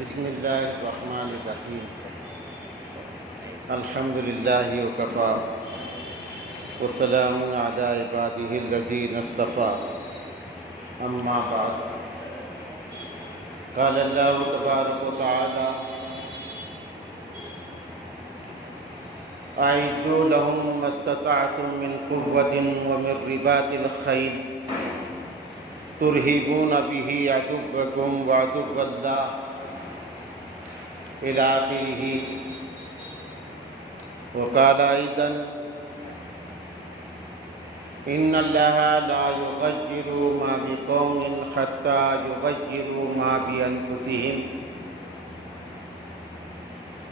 بسم الله الرحمن الرحيم الحمد لله وكفى والسلام على عباده الذين اصطفى أما بعد قال الله تبارك وتعالى أعدوا لهم ما استطعتم من قوة ومن رباط الخيل ترهبون به عدوكم وعدو الله إلى آخره. وقال أيضا إن الله لا يغير ما بقوم حتى يغيروا ما بأنفسهم.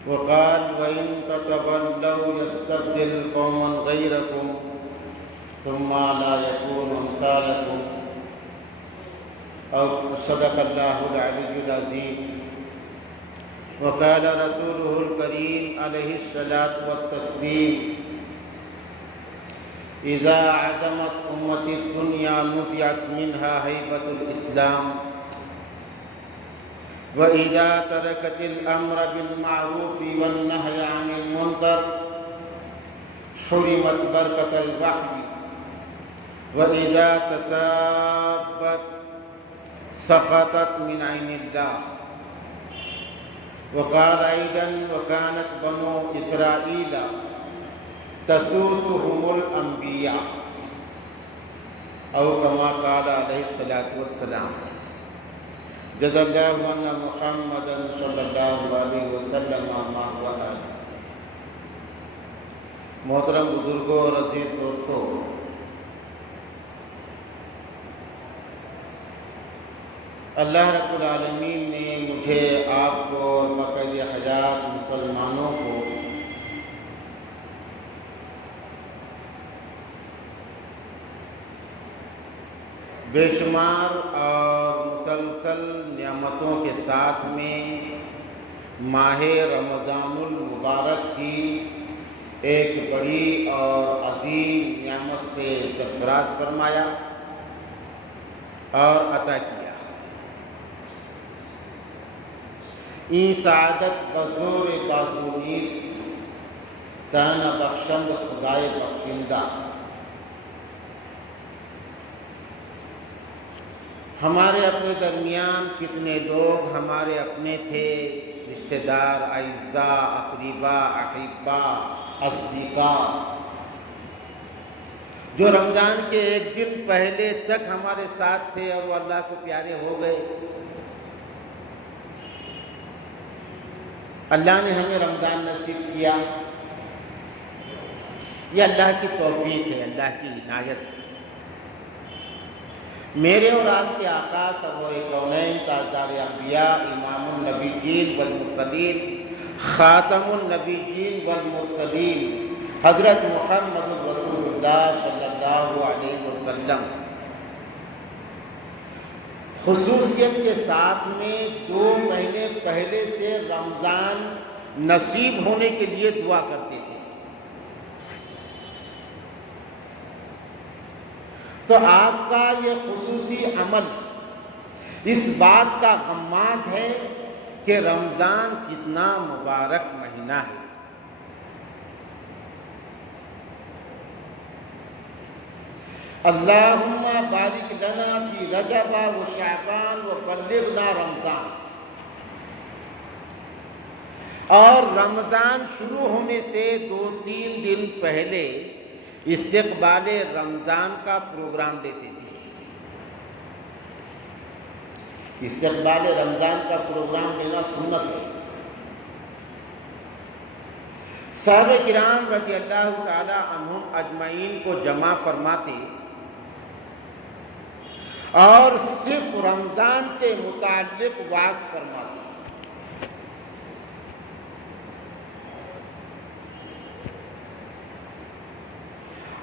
وقال وإن تتولوا يستبدل قوما غيركم ثم لا يكون أمثالكم. أو صدق الله العلي العظيم. وقال رسوله الكريم عليه الصلاة والتسليم إذا عزمت أمتي الدنيا نزعت منها هيبة الإسلام وإذا تركت الأمر بالمعروف والنهي عن المنكر حرمت بركة الوحي وإذا تسابت سقطت من عين الله. وقال أيضا وكانت بنو إسرائيل تسوسهم الأنبياء أو كما قال عليه الصلاة والسلام. جزا الله عنا محمدا صلی اللہ علیہ وسلم ما هو آله. محترم بزرگوں اور عزیز دوستوں، اللہ رب العالمین نے مجھے، آپ کو اور باقاعدہ حیات مسلمانوں کو بے شمار اور مسلسل نعمتوں کے ساتھ میں ماہ رمضان المبارک کی ایک بڑی اور عظیم نعمت سے سرفراز فرمایا اور عطا کیا. این سعادت بزور بازو نیست تانا بخشند خدای بخشندہ. ہمارے اپنے درمیان کتنے لوگ ہمارے اپنے تھے، رشتہ دار، اعزاء، اقربا، احبا، اصدقاء، جو رمضان کے ایک دن پہلے تک ہمارے ساتھ تھے اور وہ اللہ کو پیارے ہو گئے. اللہ نے ہمیں رمضان نصیب کیا. یہ اللہ کی توفیق ہے، اللہ کی عنایت ہے. میرے اور آپ کے آقا سرور کونین، تاجدار انبیاء، امام النبیین والمرسلین، خاتم النبیین والمرسلین حضرت محمد رسول اللہ صلی اللہ علیہ وسلم خصوصیت کے ساتھ میں 2 مہینے پہلے سے رمضان نصیب ہونے کے لیے دعا کرتے تھے. تو آپ کا یہ خصوصی عمل اس بات کا غماز ہے کہ رمضان کتنا مبارک مہینہ ہے. اللہم بارک لنا فی رجب و شعبان و بلغنا رمضان. اور رمضان شروع ہونے سے 2-3 دن پہلے استقبال رمضان کا پروگرام لیتے تھے. استقبال رمضان کا پروگرام لینا سنت ہے. صحابہ کرام رضی اللہ تعالی عنہم اجمعین کو جمع فرماتے اور صرف رمضان سے متعلق وعظ فرماتے.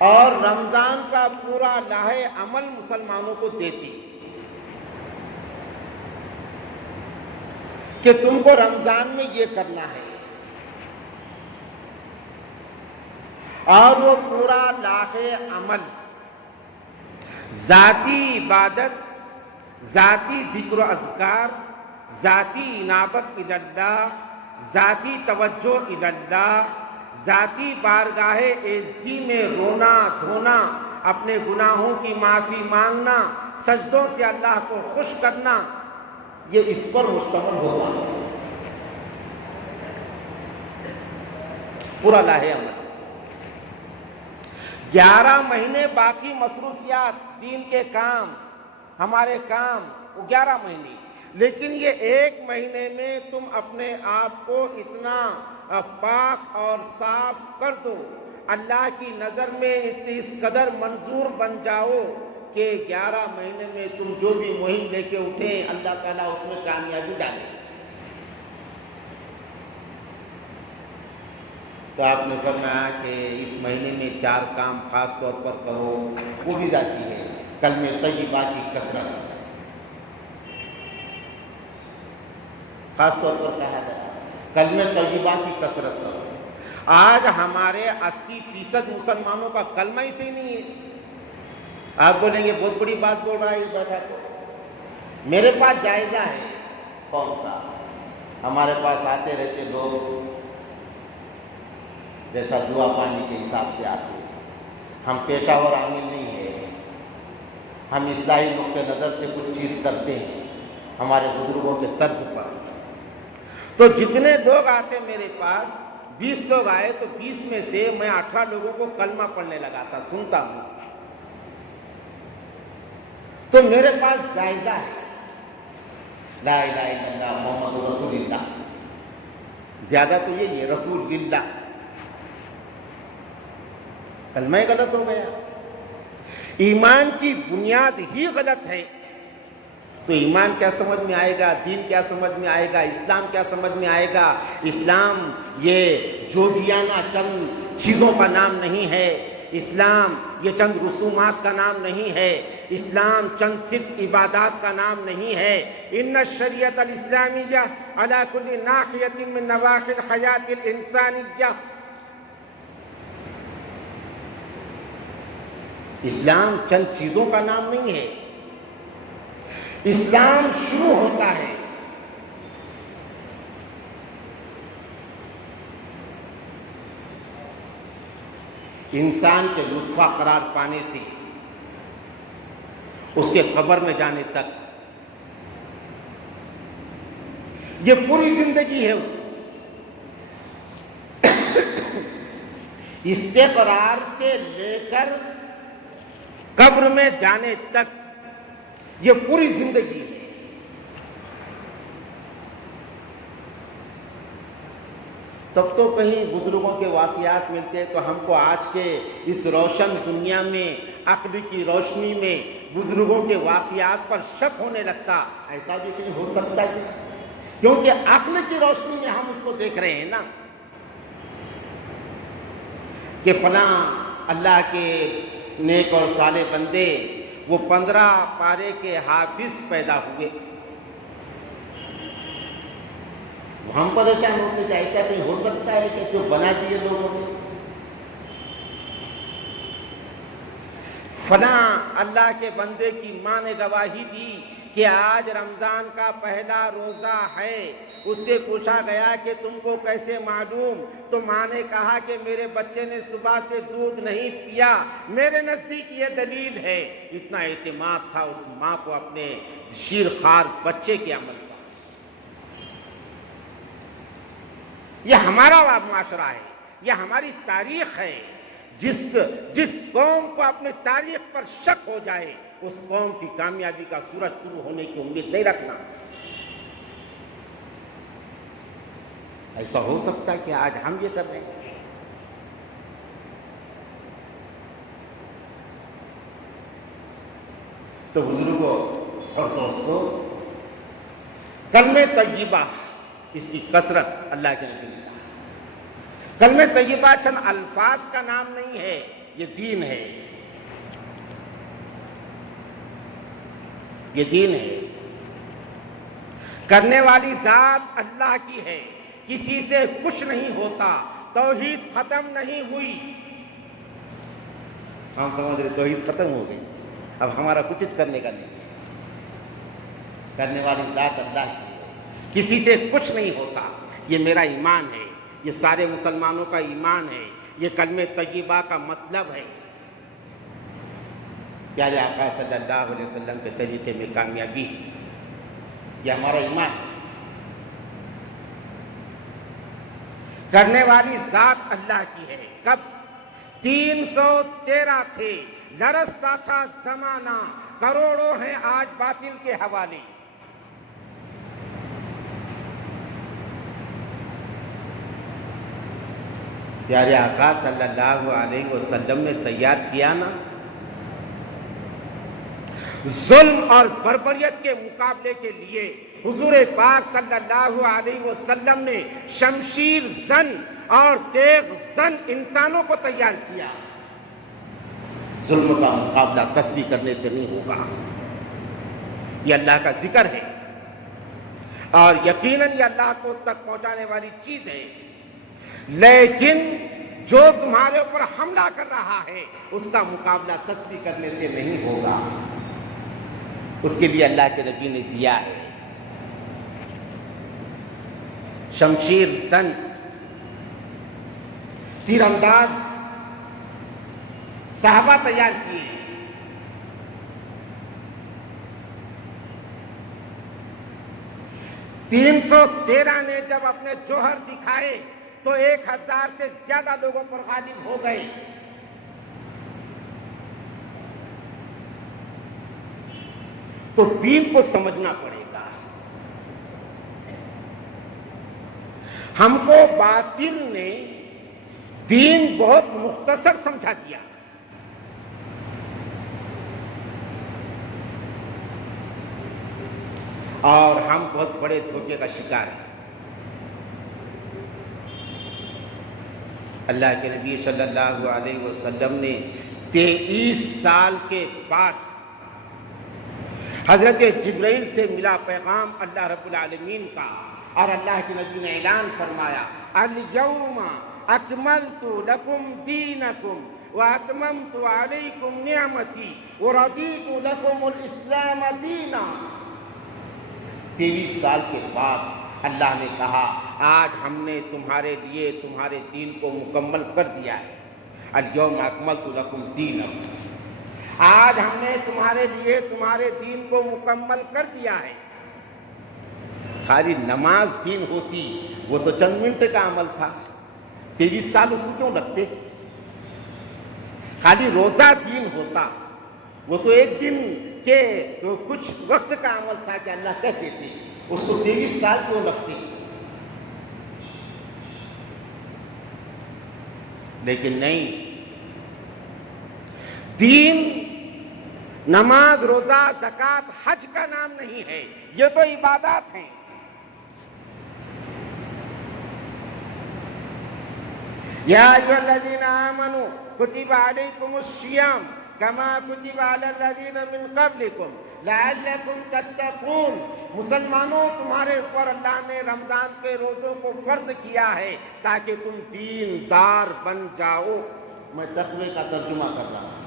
اور رمضان کا پورا لاہ عمل مسلمانوں کو دیتی کہ تم کو رمضان میں یہ کرنا ہے. اور وہ پورا لاہ عمل ذاتی عبادت، ذاتی ذکر و اذکار، ذاتی انابت اللہ، ذاتی توجہ اللہ، ذاتی بارگاہ عزتی میں رونا دھونا، اپنے گناہوں کی معافی مانگنا، سجدوں سے اللہ کو خوش کرنا، یہ اس پر مشتمل ہوگا پورا لاہ عمل۔ 11 مہینے باقی مصروفیات، دین کے کام، ہمارے کام، وہ 11 مہینے، لیکن یہ 1 مہینے میں تم اپنے آپ کو اتنا پاک اور صاف کر دو، اللہ کی نظر میں اس قدر منظور بن جاؤ کہ 11 مہینے میں تم جو بھی مہم لے کے اٹھیں اللہ تعالیٰ اس میں کامیابی ڈالے۔ تو آپ نے فرمایا کہ اس مہینے میں 4 کام خاص طور پر کرو، وہ بھی ذاتی ہے، کلمہ طیبہ کی کثرت، خاص طور پر کہا گیا کلمہ طیبہ کی کثرت کرو۔ آج ہمارے 80% مسلمانوں کا کلمہ ہی صحیح نہیں ہے۔ آپ بولیں گے بہت بڑی بات بول رہا ہے اس بیٹھا کو، میرے پاس جائزہ ہے قوم کا، ہمارے پاس آتے رہتے لوگ جیسا دعا پانی کے حساب سے آتے ہیں، ہم پیشہ ور عامل نہیں ہے، ہم اصلاحی نقطہ نظر سے کچھ چیز کرتے ہیں ہمارے بزرگوں کے طرز پر۔ تو جتنے لوگ آتے میرے پاس، 20 لوگ آئے تو 20 میں سے میں 18 لوگوں کو کلمہ پڑھنے لگا تھا، سنتا ہوں۔ تو میرے پاس جائزہ ہے، لا الہ الا اللہ محمد رسول اللہ، زیادہ تو یہ رسول اللہ، کلمہ غلط ہو گیا، ایمان کی بنیاد ہی غلط ہے، تو ایمان کیا سمجھ میں آئے گا، دین کیا سمجھ میں آئے گا، اسلام کیا سمجھ میں آئے گا؟ اسلام یہ جوگیانہ چند چیزوں کا نام نہیں ہے، اسلام یہ چند رسومات کا نام نہیں ہے، اسلام چند صرف عبادات کا نام نہیں ہے۔ ان الشریعۃ الاسلامیہ علی کل ناحیۃ من نواحی الحیاۃ الانسانیہ، اسلام چند چیزوں کا نام نہیں ہے، اسلام شروع ہوتا ہے انسان کے نطفہ قرار پانے سے اس کے قبر میں جانے تک، یہ پوری زندگی ہے اس کی، استقرار سے لے کر قبر میں جانے تک، یہ پوری زندگی ہے۔ تب تو کہیں بزرگوں کے واقعات ملتے تو ہم کو آج کے اس روشن دنیا میں عقل کی روشنی میں بزرگوں کے واقعات پر شک ہونے لگتا، ایسا بھی کہیں ہو سکتا ہے؟ کیونکہ عقل کی روشنی میں ہم اس کو دیکھ رہے ہیں نا، کہ فلاں اللہ کے نیک اور صالح بندے وہ 15 پارے کے حافظ پیدا ہوئے، ہم پریشان ہوتے کہ ایسا نہیں ہو سکتا ہے کہ جو بنا دیے لوگوں نے، فلاں اللہ کے بندے کی ماں نے گواہی دی کہ آج رمضان کا پہلا روزہ ہے، اس سے پوچھا گیا کہ تم کو کیسے معلوم؟ تو ماں نے کہا کہ میرے بچے نے صبح سے دودھ نہیں پیا، میرے نزدیک یہ دلیل ہے۔ اتنا اعتماد تھا اس ماں کو اپنے شیرخوار بچے کے عمل پر۔ یہ ہمارا معاشرہ ہے، یہ ہماری تاریخ ہے۔ جس قوم کو اپنی تاریخ پر شک ہو جائے اس قوم کی کامیابی کا سورج شروع ہونے کی امید نہیں رکھنا۔ ایسا ہو سکتا ہے کہ آج ہم یہ کر رہے ہیں؟ تو بزرگوں اور دوستوں، کلمہ طیبہ اس کی کثرت اللہ کے نبی نے کہا، کلمہ طیبہ چند الفاظ کا نام نہیں ہے، یہ دین ہے، یہ دین ہے۔ کرنے والی ذات اللہ کی ہے، کسی سے کچھ نہیں ہوتا، توحید ختم نہیں ہوئی۔ ہم سمجھ رہے توحید ختم ہو گئی، اب ہمارا کچھ کرنے کا نہیں، کرنے والی ذات اللہ کی ہے۔ کسی سے کچھ نہیں ہوتا، یہ میرا ایمان ہے، یہ سارے مسلمانوں کا ایمان ہے، یہ کلمہ طیبہ کا مطلب ہے۔ پیارے آقا صلی اللہ علیہ وسلم کے طریقے میں کامیابی، یہ ہمارا ایمان ہے۔ کرنے والی ذات اللہ کی ہے۔ کب؟ 313 تھے، لرزتا تھا زمانہ، کروڑوں ہیں آج باطل کے حوالے۔ پیارے آقا صلی اللہ علیہ وسلم نے تیار کیا نا، ظلم اور بربریت کے مقابلے کے لیے حضور پاک صلی اللہ علیہ وسلم نے شمشیر زن اور تیغ زن انسانوں کو تیار کیا۔ ظلم کا مقابلہ تسبیح کرنے سے نہیں ہوگا، یہ اللہ کا ذکر ہے اور یقیناً یہ اللہ کو تک پہنچانے والی چیز ہے، لیکن جو تمہارے اوپر حملہ کر رہا ہے اس کا مقابلہ تسبیح کرنے سے نہیں ہوگا، اس کے لیے اللہ کے نبی نے دیا ہے شمشیر زن، تیر انداز صحابہ تیار کیے۔ تین 313 نے جب اپنے جوہر دکھائے تو 1000 سے زیادہ لوگوں پر غالب ہو گئے۔ تو دین کو سمجھنا پڑے گا۔ ہم کو باطل نے دین بہت مختصر سمجھا دیا، اور ہم بہت بڑے دھوکے کا شکار ہیں۔ اللہ کے نبی صلی اللہ علیہ وسلم نے 23 سال کے بعد حضرت جبرائیل سے ملا پیغام اللہ رب العالمین کا، اور اللہ کے نبی نے اعلان فرمایا الیوم اکملت لکم دینکم واتممت علیکم نعمتی ورضیت لکم الاسلام دینا۔ 23 سال کے بعد اللہ نے کہا آج ہم نے تمہارے لیے تمہارے دین کو مکمل کر دیا ہے۔ الیوم اکملت لکم دینکم، آج ہم نے تمہارے لیے تمہارے دین کو مکمل کر دیا ہے۔ خالی نماز دین ہوتی وہ تو چند منٹ کا عمل تھا، 23 سال اس کو کیوں لگتے؟ خالی روزہ دین ہوتا وہ تو ایک دن کے کچھ وقت کا عمل تھا کہ اللہ کہہ دیتے، اس کو 23 سال کیوں لگتے؟ لیکن نہیں، دین نماز روزہ زکوٰۃ حج کا نام نہیں ہے، یہ تو عبادات ہیں۔ یا ایھا الذین آمنوا کتب علیکم الصیام کما کتب علی الذین من قبلکم لعلکم تتقون۔ مسلمانوں، تمہارے اوپر اللہ نے رمضان کے روزوں کو فرض کیا ہے تاکہ تم دیندار بن جاؤ۔ میں تقوی کا ترجمہ کر رہا ہوں،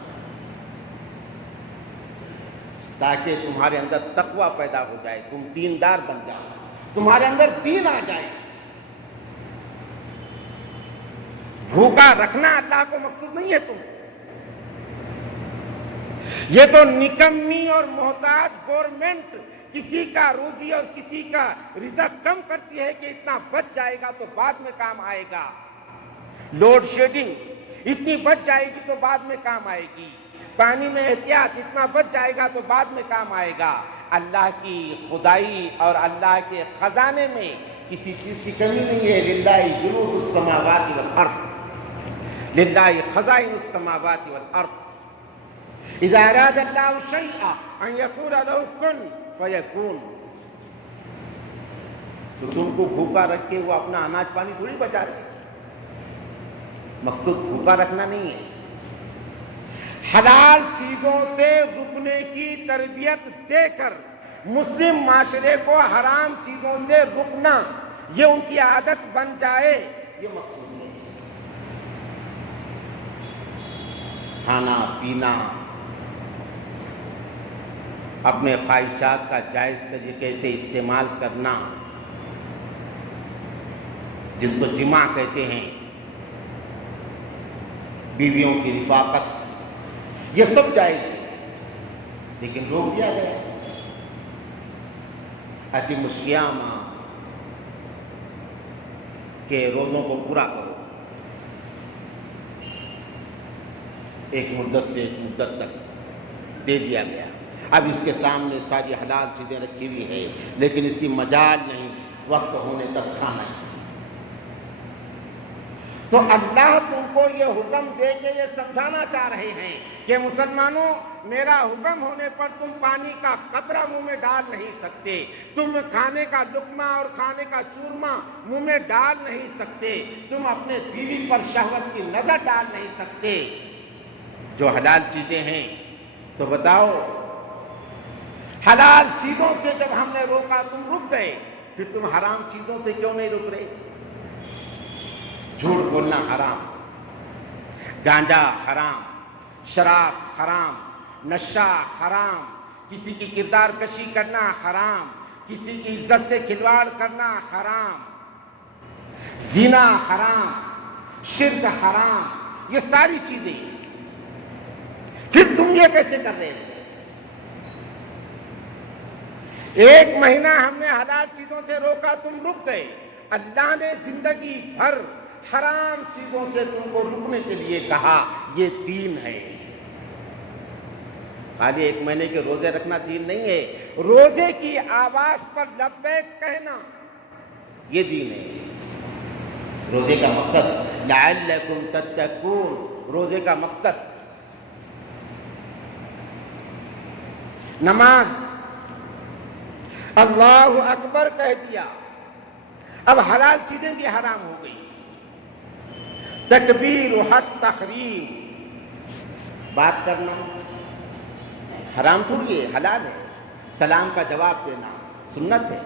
تاکہ تمہارے اندر تقوی پیدا ہو جائے، تم دیندار بن جاؤ، تمہارے اندر دین آ جائے۔ بھوکا رکھنا اللہ کو مقصود نہیں ہے تم، یہ تو نکمی اور محتاج گورنمنٹ کسی کا روزی اور کسی کا رزق کم کرتی ہے کہ اتنا بچ جائے گا تو بعد میں کام آئے گا۔ لوڈ شیڈنگ اتنی بچ جائے گی تو بعد میں کام آئے گی، پانی میں احتیاط اتنا بچ جائے گا تو بعد میں کام آئے گا۔ اللہ کی خدائی اور اللہ کے خزانے میں کسی چیز کی کمی نہیں ہے۔ للہ جنود السماوات والارض، للہ خزائن السماوات والارض، اذا اراد اللہ شیئا ان یقول له کن فیکون۔ تو تم کو بھوکا رکھ کے وہ اپنا اناج پانی تھوڑی بچا رہے، مقصود بھوکا رکھنا نہیں ہے۔ حلال چیزوں سے رکنے کی تربیت دے کر مسلم معاشرے کو حرام چیزوں سے رکنا، یہ ان کی عادت بن جائے، یہ مقصود ہے۔ کھانا پینا، اپنے خواہشات کا جائز طریقے سے استعمال کرنا، جس کو جماع کہتے ہیں، بیویوں کی رفاقت، یہ سب جائز ہے، لیکن روک دیا گیا اتم الصیام کہ روزوں کو پورا کرو، ایک مدت سے ایک مدت تک دے دیا گیا۔ اب اس کے سامنے ساری حلال چیزیں رکھی ہوئی ہے، لیکن اس کی مجال نہیں، وقت ہونے تک کھانا ہے۔ تو اللہ تم کو یہ حکم دے کے یہ سمجھانا چاہ رہے ہیں کہ مسلمانوں، میرا حکم ہونے پر تم پانی کا قطرہ منہ میں ڈال نہیں سکتے، تم کھانے کا لقمہ اور کھانے کا چورمہ منہ میں ڈال نہیں سکتے، تم اپنے بیوی پر شہوت کی نظر ڈال نہیں سکتے۔ جو حلال چیزیں ہیں تو بتاؤ، حلال چیزوں سے جب ہم نے روکا تم رک گئے، پھر تم حرام چیزوں سے کیوں نہیں رک رہے؟ جھوٹ بولنا حرام، گانجا حرام، شراب حرام، نشہ حرام، کسی کی کردار کشی کرنا حرام، کسی کی عزت سے کھلواڑ کرنا حرام، زنا حرام، شرک حرام، یہ ساری چیزیں۔ پھر تم یہ کیسے کر رہے ہیں؟ ایک مہینہ ہم نے حلال چیزوں سے روکا، تم رک گئے۔ اللہ نے زندگی بھر حرام چیزوں سے تم کو رکنے کے لیے کہا، یہ دین ہے۔ خالی ایک مہینے کے روزے رکھنا دین نہیں ہے، روزے کی آواز پر لبیک کہنا یہ دین ہے۔ روزے کا مقصد لعلکم تتقون، روزے کا مقصد نماز، اللہ اکبر کہہ دیا، اب حلال چیزیں بھی حرام ہو گئی۔ تکبیر و حد تحریم، بات کرنا حرام تھوڑی ہے، حلال ہے۔ سلام کا جواب دینا سنت ہے۔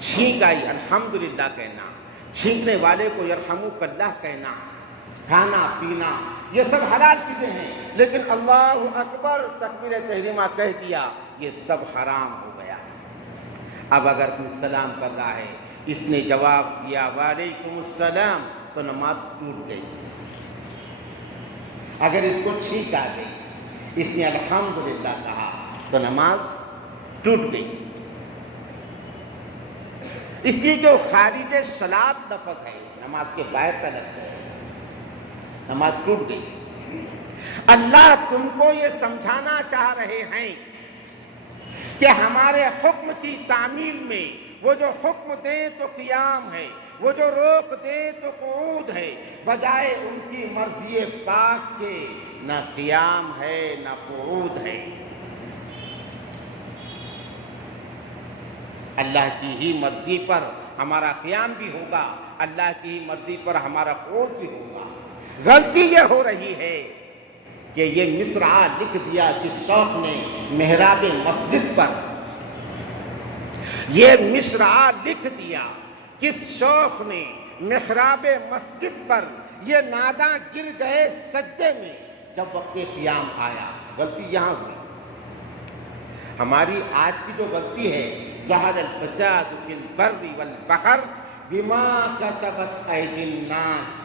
چھینک آئی الحمدللہ کہنا، چھینکنے والے کو یرحمک اللہ کہنا، کھانا پینا، یہ سب حلال چیزیں ہیں، لیکن اللہ اکبر تکبیر تحریمہ کہہ دیا، یہ سب حرام ہو گیا۔ اب اگر کوئی سلام کر رہا ہے، اس نے جواب دیا وعلیکم السلام، تو نماز ٹوٹ گئی۔ اگر اس کو چھینک آ گئی، اس نے الحمدللہ کہا، تو نماز ٹوٹ گئی۔ اس کی جو خارج صلاۃ لفظ ہے، نماز کے باہر کا لفظ ہے، نماز ٹوٹ گئی۔ اللہ تم کو یہ سمجھانا چاہ رہے ہیں کہ ہمارے حکم کی تعمیل میں وہ جو حکم دے تو قیام ہے، وہ جو روک دے تو قعود ہے، بجائے ان کی مرضی پاک کے نہ قیام ہے نہ قعود ہے۔ اللہ کی ہی مرضی پر ہمارا قیام بھی ہوگا، اللہ کی ہی مرضی پر ہمارا قعود بھی ہوگا۔ غلطی یہ ہو رہی ہے کہ یہ مصرعہ لکھ دیا جس شوق نے محراب مسجد پر، یہ مصرعہ لکھ دیا کس شوق نے محراب مسجد پر، یہ ناداں گر گئے سجدے میں جب وقت قیام آیا۔ غلطی یہاں ہوئی۔ ہماری آج کی جو غلطی ہے، ظہر الفساد فی البر والبحر بما کسبت ایدی الناس،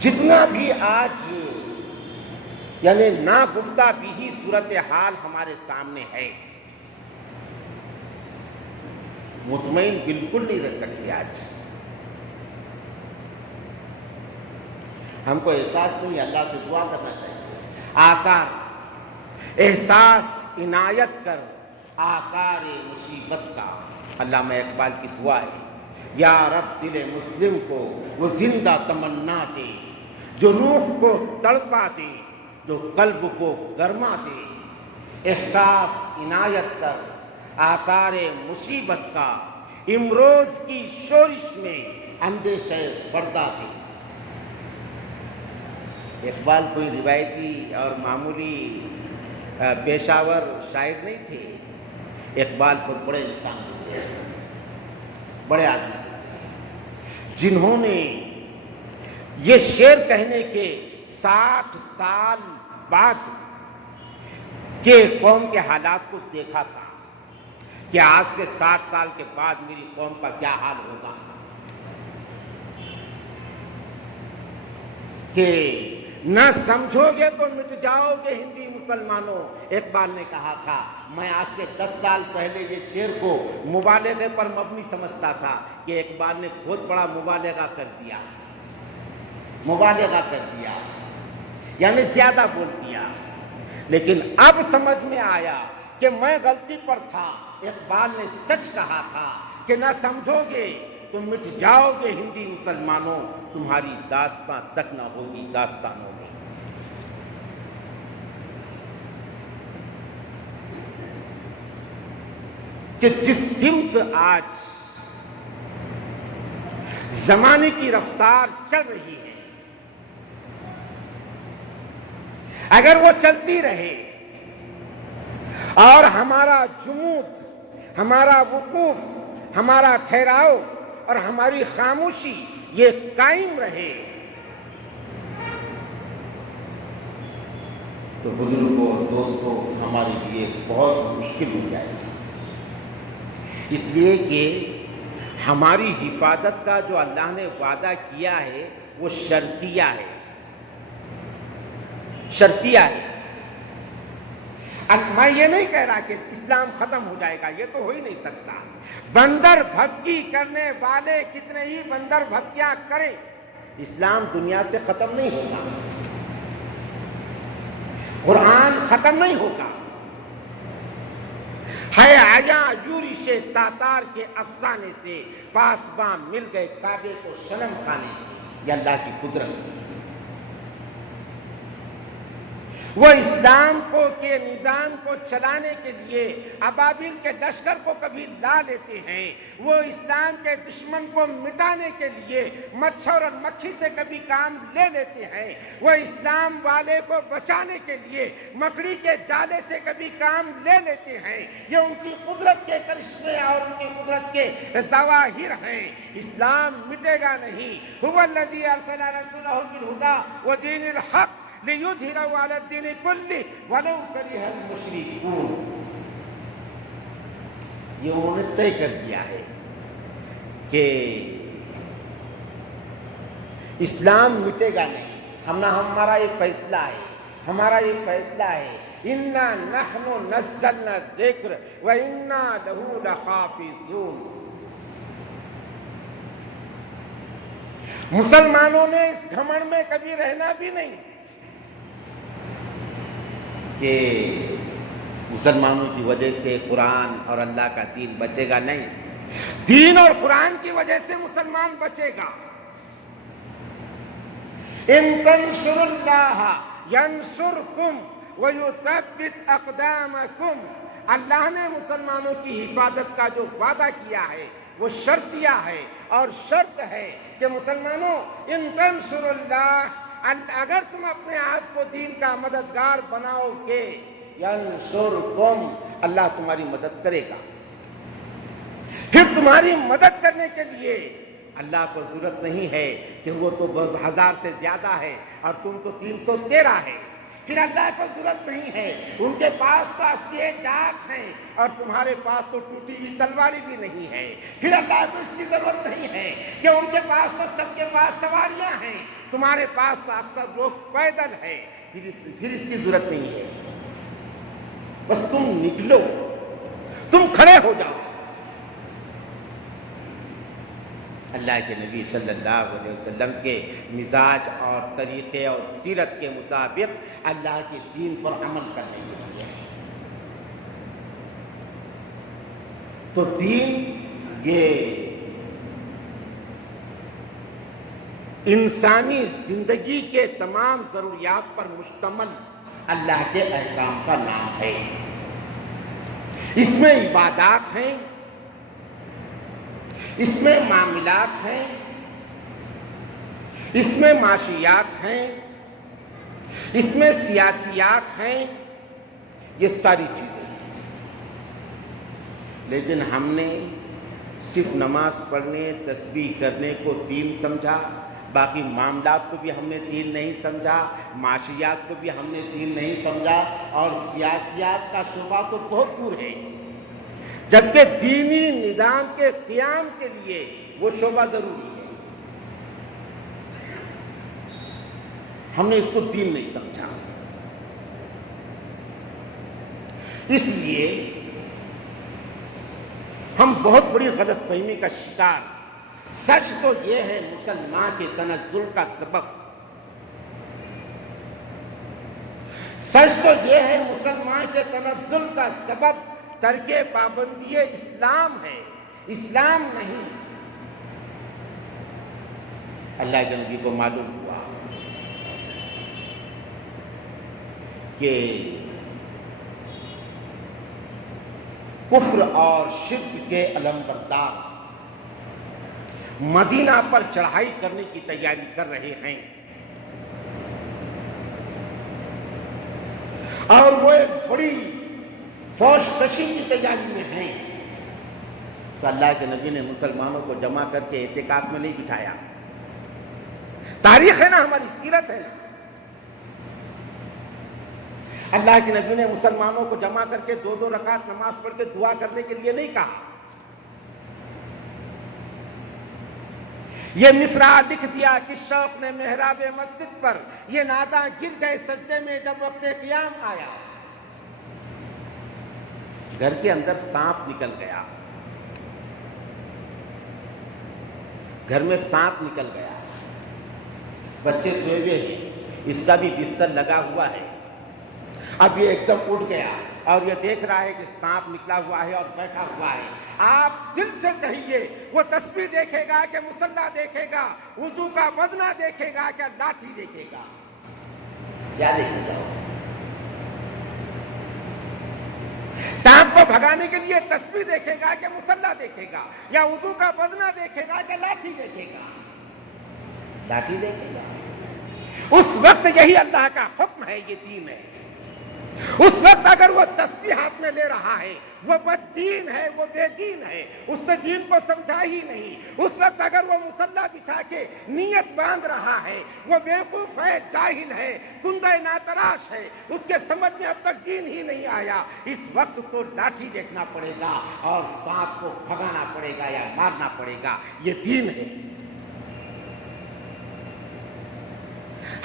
جتنا بھی آج یعنی ناگفتہ بھی صورتحال ہمارے سامنے ہے، مطمئن بالکل نہیں رہ سکتے۔ آج ہم کو احساس نہیں، اللہ سے دعا کرنا چاہیے، آکار احساس عنایت کر آکار مصیبت کا۔ علامہ اقبال کی دعا ہے، یا رب دل مسلم کو وہ زندہ تمنا دے جو روح کو تڑپا دے، جو قلب کو گرما دے، احساس عنایت کر آکار مصیبت کا، امروز کی شورش میں اندیشہ پردہ دے۔ اقبال کوئی روایتی اور معمولی پیشاور شاعر نہیں تھے، اقبال کو بڑے انسان تھے، بڑے آدمی جنہوں نے یہ شعر کہنے کے 60 سال بعد کے قوم کے حالات کو دیکھا تھا کہ آج سے 60 سال کے بعد میری قوم کا کیا حال ہوگا، کہ نہ سمجھو گے تو مٹ جاؤ گے ہندی مسلمانوں۔ اقبال نے کہا تھا، میں آج سے 10 سال پہلے یہ شعر کو مبالغے پر مبنی سمجھتا تھا کہ اقبال نے بہت بڑا مبالغہ کر دیا، یعنی زیادہ بول دیا، لیکن اب سمجھ میں آیا کہ میں غلطی پر تھا۔ اقبال نے سچ کہا تھا کہ نہ سمجھو گے تم مٹ جاؤ گے ہندی مسلمانوں، تمہاری داستان تک نہ ہوگی داستانوں میں۔ کہ جس سمت آج زمانے کی رفتار چل رہی ہے، اگر وہ چلتی رہے اور ہمارا جمود، ہمارا وقوف، ہمارا ٹھہراؤ اور ہماری خاموشی یہ قائم رہے تو بزرگوں اور دوستوں ہمارے لیے بہت مشکل ہو جائے گی، اس لیے کہ ہماری حفاظت کا جو اللہ نے وعدہ کیا ہے وہ شرطیہ ہے، شرطیہ ہے۔ میں یہ نہیں کہہ رہا کہ اسلام ختم ہو جائے گا، یہ تو ہو ہی نہیں سکتا۔ بندر بھبکی کرنے والے کتنے ہی بندر بھبکیاں کریں، اسلام دنیا سے ختم نہیں ہوگا، قرآن ختم نہیں ہوگا۔ ہے آیا یورش تاتار کے افسانے سے، پاسباں مل گئے کعبے کو صنم خانے سے، یہ اللہ کی قدرت۔ وہ اسلام کو کے نظام کو چلانے کے لیے ابابیل کے لشکر کو کبھی لا لیتے ہیں، وہ اسلام کے دشمن کو مٹانے کے لیے مچھر اور مکھی سے کبھی کام لے لیتے ہیں، وہ اسلام والے کو بچانے کے لیے مکڑی کے جالے سے کبھی کام لے لیتے ہیں۔ یہ ان کی قدرت کے کرشمے اور ان کی قدرت کے ظواہر ہیں۔ اسلام مٹے گا نہیں۔ هو الذی ارسل رسولہ بالہدی ودین الحق لِيُظْهِرَهُ عَلَى الدِّينِ كُلِّهِ وَلَوْ كَرِهَ الْمُشْرِكُونَ۔ یہ انہوں نے طے کر دیا ہے کہ اسلام مٹے گا نہیں۔ ہمارا یہ فیصلہ ہے، ہمارا یہ فیصلہ ہے، اِنَّا نَحْنُ نَزَّلْنَا الذِّكْرَ وَإِنَّا لَهُ لَحَافِظُونَ۔ مسلمانوں نے اس گھمنڈ میں کبھی رہنا بھی نہیں کہ مسلمانوں کی وجہ سے قرآن اور اللہ کا دین بچے گا، نہیں، دین اور قرآن کی وجہ سے مسلمان بچے گا۔ ان تنصروا اللہ ینصرکم ویثبت اقدامکم۔ اللہ نے مسلمانوں کی حفاظت کا جو وعدہ کیا ہے وہ شرطیہ ہے، اور شرط ہے کہ مسلمانوں ان تنصروا اللہ، اگر تم اپنے آپ کو دین کا مددگار بناؤ گے، ینصرکم، اللہ تمہاری مدد کرے گا۔ پھر تمہاری مدد کرنے کے لیے اللہ کو ضرورت نہیں ہے کہ وہ تو 10,000 سے زیادہ ہے اور تم تو 313 ہے، پھر اللہ کو ضرورت نہیں ہے، ان کے پاس تو اسلحے جات ہیں اور تمہارے پاس تو ٹوٹی ہوئی تلواری بھی نہیں ہے، پھر اللہ کو اس کی ضرورت نہیں ہے کہ ان کے پاس تو سب کے پاس سواریاں ہیں، تمہارے پاس تو اکثر لوگ پیدل ہے، پھر اس کی ضرورت نہیں ہے۔ بس تم نکلو، تم کھڑے ہو جاؤ۔ اللہ کے نبی صلی اللہ علیہ وسلم کے مزاج اور طریقے اور سیرت کے مطابق اللہ کے دین پر عمل کرنے کے لیے، تو دین یہ انسانی زندگی کے تمام ضروریات پر مشتمل اللہ کے احکام کا نام ہے۔ اس میں عبادات ہیں، اس میں معاملات ہیں، اس میں معاشیات ہیں، اس میں سیاسیات ہیں، یہ ساری چیزیں ہیں۔ لیکن ہم نے صرف نماز پڑھنے، تسبیح کرنے کو دین سمجھا، باقی معاملات کو بھی ہم نے دین نہیں سمجھا، معاشیات کو بھی ہم نے دین نہیں سمجھا، اور سیاسیات کا شعبہ تو بہت دور ہے۔ جبکہ دینی نظام کے قیام کے لیے وہ شعبہ ضروری ہے۔ ہم نے اس کو دین نہیں سمجھا، اس لیے ہم بہت بڑی غلط فہمی کا شکار۔ سچ تو یہ ہے مسلمان کے تنزل کا سبب، سچ تو یہ ہے مسلمان کے تنزل کا سبب ترک پابندی اسلام ہے، اسلام نہیں۔ اللہ کے نبی کو معلوم ہوا کہ کفر اور شرک کے علمبردار مدینہ پر چڑھائی کرنے کی تیاری کر رہے ہیں، اور وہ ایک بڑی فوج کشی کی تیاری میں ہیں۔ تو اللہ کے نبی نے مسلمانوں کو جمع کر کے اعتکاف میں نہیں بٹھایا۔ تاریخ ہے نا، ہماری سیرت ہے نا۔ اللہ کے نبی نے مسلمانوں کو جمع کر کے 2 رکعت نماز پڑھ کے دعا کرنے کے لیے نہیں کہا۔ یہ مصرع لکھ دیا کہ شوق نے محراب مسجد پر، یہ ناداں گر گئے سجدے میں جب وقت قیام آیا۔ گھر کے اندر سانپ نکل گیا، گھر میں سانپ نکل گیا، بچے سوئے ہوئے ہیں، اس کا بھی بستر لگا ہوا ہے۔ اب یہ ایک دم اٹھ گیا اور یہ دیکھ رہا ہے کہ سانپ نکلا ہوا ہے اور بیٹھا ہوا ہے۔ آپ دل سے کہیے، وہ تسبیح دیکھے گا کہ مصلی دیکھے گا، وضو کا بدنہ دیکھے گا کہ لاٹھی دیکھے گا؟ کیا دیکھے گا؟ سانپ کو بھگانے کے لیے تسبیح دیکھے گا کہ مصلی دیکھے گا، یا وضو کا بدنہ دیکھے گا کہ لاٹھی دیکھے گا؟ لاٹھی دیکھے گا۔ اس وقت یہی اللہ کا حکم ہے، یہ دین ہے۔ اس وقت اگر وہ تسبیح ہاتھ میں لے رہا ہے، وہ بد دین ہے، وہ بے دین ہے، اس نے دین کو سمجھا ہی نہیں۔ اس وقت اگر وہ مصلی بچھا کے نیت باندھ رہا ہے، وہ بیوقوف ہے، جاہل ہے، گنگے ناتراش ہے، اس کے سمجھ میں اب تک دین ہی نہیں آیا۔ اس وقت تو لاٹھی دیکھنا پڑے گا اور سانپ کو بھگانا پڑے گا یا مارنا پڑے گا، یہ دین ہے۔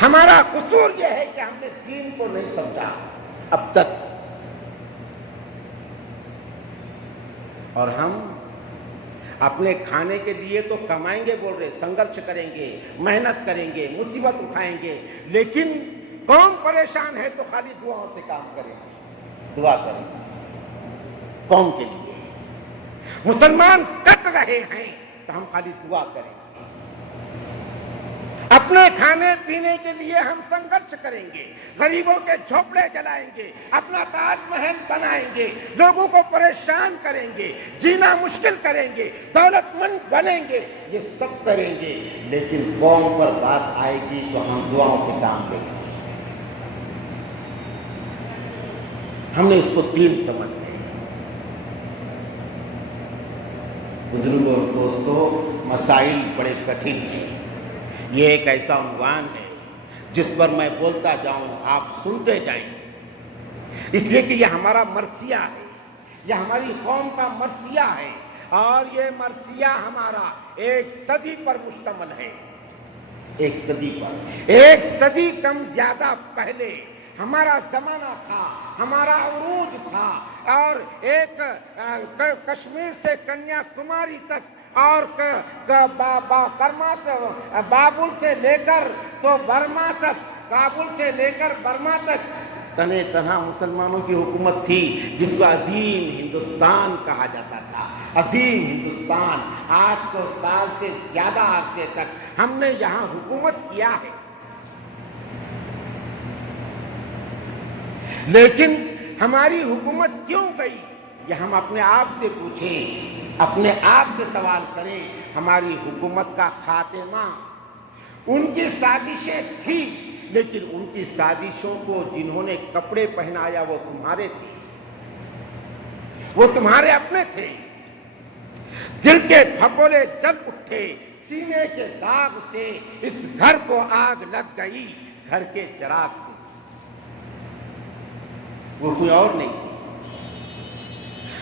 ہمارا قصور یہ ہے کہ ہم نے دین کو نہیں سمجھا اب تک، اور ہم اپنے کھانے کے لیے تو کمائیں گے بول رہے، سنگھرش کریں گے، محنت کریں گے، مصیبت اٹھائیں گے، لیکن قوم پریشان ہے تو خالی دعاؤں سے کام کریں گے، دعا کریں گے قوم کے لیے۔ مسلمان کٹ رہے ہیں تو ہم خالی دعا کریں گے۔ اپنے کھانے پینے کے لیے ہم سنگھرش کریں گے، غریبوں کے جھوپڑے جلائیں گے، اپنا تاج محل بنائیں گے، لوگوں کو پریشان کریں گے، جینا مشکل کریں گے، دولت مند بنیں گے، یہ سب کریں گے، لیکن قوم پر بات آئے گی تو ہم دعاؤں سے کام کریں گے۔ ہم نے اس کو دین سمجھ لیا۔ بزرگوں اور دوستوں، مسائل بڑے کٹھن ہیں۔ یہ ایک ایسا عنوان ہے جس پر میں بولتا جاؤں، آپ سنتے جائیں، اس لیے کہ یہ ہمارا مرثیہ ہے، یہ ہماری قوم کا مرثیہ ہے، اور یہ مرثیہ ہمارا 1 صدی پر مشتمل ہے۔ 1 صدی پر، 1 صدی کم زیادہ پہلے ہمارا زمانہ تھا، ہمارا عروج تھا، اور ایک کشمیر سے کنیا کماری تک، اور برما سے بابل سے لے کر تو برما تک، کابل سے لے کر برما تک تنہ تنہا مسلمانوں کی حکومت تھی، جس کو عظیم ہندوستان کہا جاتا تھا۔ عظیم ہندوستان، 800 سال سے زیادہ عرصے تک ہم نے یہاں حکومت کیا ہے، لیکن ہماری حکومت کیوں گئی، یہ ہم اپنے آپ سے پوچھیں، اپنے آپ سے سوال کریں۔ ہماری حکومت کا خاتمہ، ان کی سازشیں تھی، لیکن ان کی سازشوں کو جنہوں نے کپڑے پہنایا وہ تمہارے تھے، وہ تمہارے اپنے تھے۔ دل کے پھپھولے جل اٹھے، سینے کے داغ سے اس گھر کو آگ لگ گئی، گھر کے چراغ سے، وہ کوئی اور نہیں تھی۔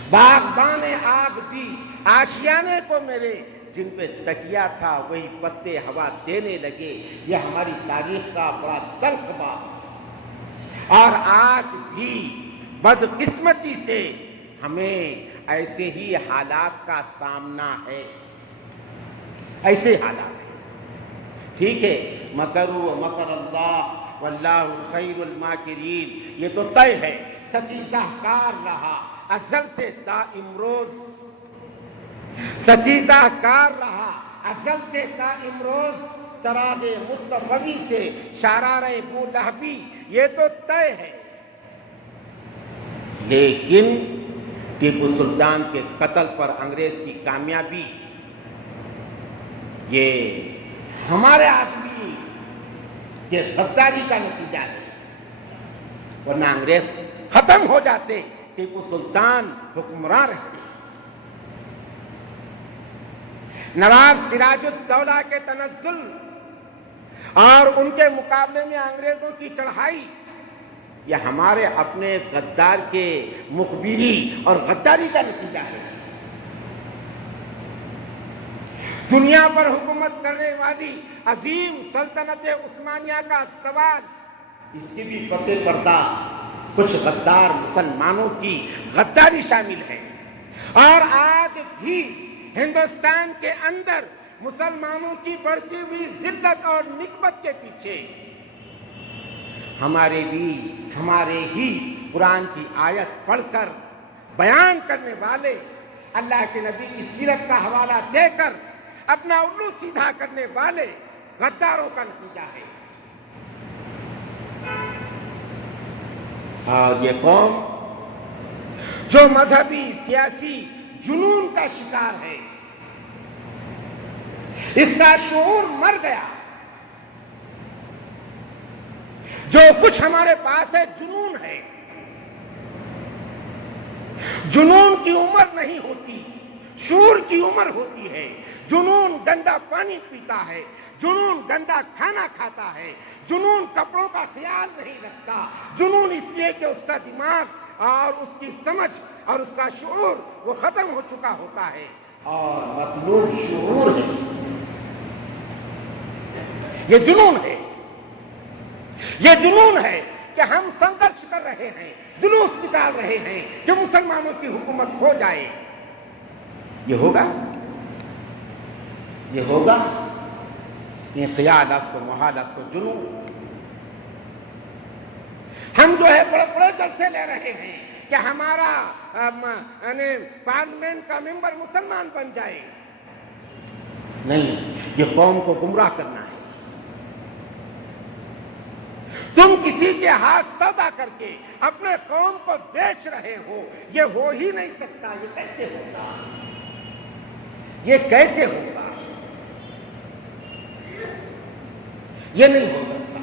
باغبان آگ دی آشیانے کو میرے، جن پہ تکیا تھا وہی پتے ہوا دینے لگے. یہ ہماری تاریخ کا بڑا تلخ باب. اور آج بھی بدقسمتی سے ہمیں ایسے ہی حالات کا سامنا ہے. ایسے حالات ہیں. ٹھیک ہے، مکروا مکر اللہ واللہ خیر الماکرین، یہ تو طے ہے. ستیزہ کار رہا ازل سے تا امروز، ستیزہ کار رہا ازل سے تا امروز، چراغ مصطفی سے شرار ابو لہبی، یہ تو طے ہے. لیکن ٹیپو سلطان کے قتل پر انگریز کی کامیابی، یہ ہمارے آدمی کے غداری کا نتیجہ ہے. ورنہ انگریز ختم ہو جاتے، ٹیپو سلطان حکمراں رہتے. نواب سراج الدولہ کے تنزل اور ان کے مقابلے میں انگریزوں کی چڑھائی، یہ ہمارے اپنے غدار کے مخبری اور غداری کا نتیجہ ہے. دنیا پر حکومت کرنے والی عظیم سلطنت عثمانیہ کا سوال، اس کے بھی پس پردہ کچھ غدار مسلمانوں کی غداری شامل ہے. اور آج بھی ہندوستان کے اندر مسلمانوں کی بڑھتی ہوئی ذلت اور نکبت کے پیچھے ہمارے ہی قرآن کی آیت پڑھ کر بیان کرنے والے، اللہ کے نبی کی سیرت کا حوالہ دے کر اپنا الو سیدھا کرنے والے غداروں کا نتیجہ ہے. اور یہ قوم جو مذہبی سیاسی جنون کا شکار ہے، اس کا شعور مر گیا. جو کچھ ہمارے پاس ہے جنون ہے. جنون کی عمر نہیں ہوتی، شعور کی عمر ہوتی ہے. جنون گندا پانی پیتا ہے، جنون گندا کھانا کھاتا ہے، جنون کپڑوں کا خیال نہیں رکھتا. جنون اس لیے کہ اس کا دماغ اور اس کی سمجھ اور اس کا شعور وہ ختم ہو چکا ہوتا ہے، اور مطلوب شعور ہے. یہ جنون ہے. یہ جنون ہے کہ ہم سنگرش کر رہے ہیں، جلوس نکال رہے ہیں کہ مسلمانوں کی حکومت ہو جائے. یہ ہوگا؟ یہ ہوگا؟ یہ خیال است و محال است و جنون. ہم جو ہے بڑے بڑے جلسے لے رہے ہیں کہ ہمارا پارلیمنٹ کا ممبر مسلمان بن جائے. نہیں، یہ قوم کو گمراہ کرنا ہے. تم کسی کے ہاتھ سودا کر کے اپنے قوم کو بیچ رہے ہو. یہ ہو ہی نہیں سکتا. یہ کیسے ہوگا؟ یہ کیسے ہوگا؟ یہ نہیں ہو سکتا.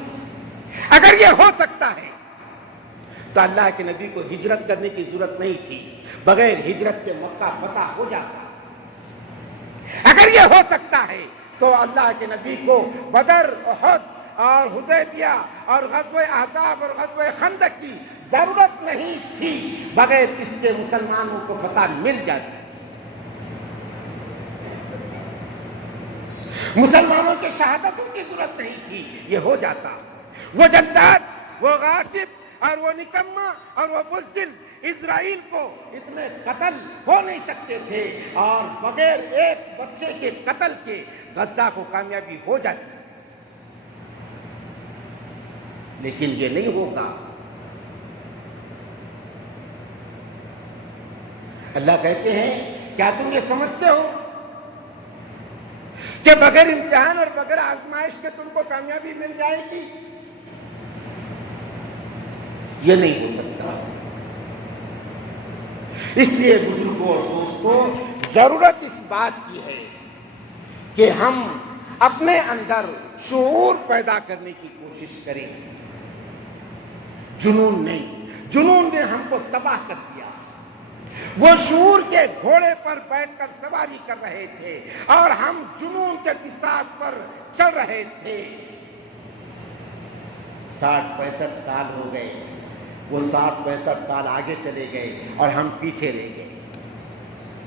اگر یہ ہو سکتا ہے تو اللہ کے نبی کو ہجرت کرنے کی ضرورت نہیں تھی، بغیر ہجرت کے مکہ فتح ہو جاتا. اگر یہ ہو سکتا ہے تو اللہ کے نبی کو بدر، احد اور حدیبیہ اور غزوہ احزاب اور غزوہ خندق کی ضرورت نہیں تھی، بغیر اس کے مسلمانوں کو فتح مل جاتی. مسلمانوں کے شہادتوں کی ضرورت نہیں تھی، یہ ہو جاتا. وہ جلاد، وہ غاصب اور وہ نکما اور وہ بزدل اسرائیل کو اتنے قتل ہو نہیں سکتے تھے، اور بغیر ایک بچے کے قتل کے غزہ کو کامیابی ہو جاتی. لیکن یہ نہیں ہوگا. اللہ کہتے ہیں کیا تم یہ سمجھتے ہو کہ بغیر امتحان اور بغیر آزمائش کے تم کو کامیابی مل جائے گی؟ یہ نہیں ہو سکتا. اس لیے بزرگوں اور دوستوں، ضرورت اس بات کی ہے کہ ہم اپنے اندر شعور پیدا کرنے کی کوشش کریں. جنون نہیں. جنون نے ہم کو تباہ کر دیا. وہ شعور کے گھوڑے پر بیٹھ کر سواری کر رہے تھے اور ہم جنون کے بساط پر چل رہے تھے. 60-65 سال ہو گئے. وہ 60-65 سال آگے چلے گئے اور ہم پیچھے رہ گئے.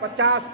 50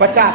50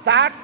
60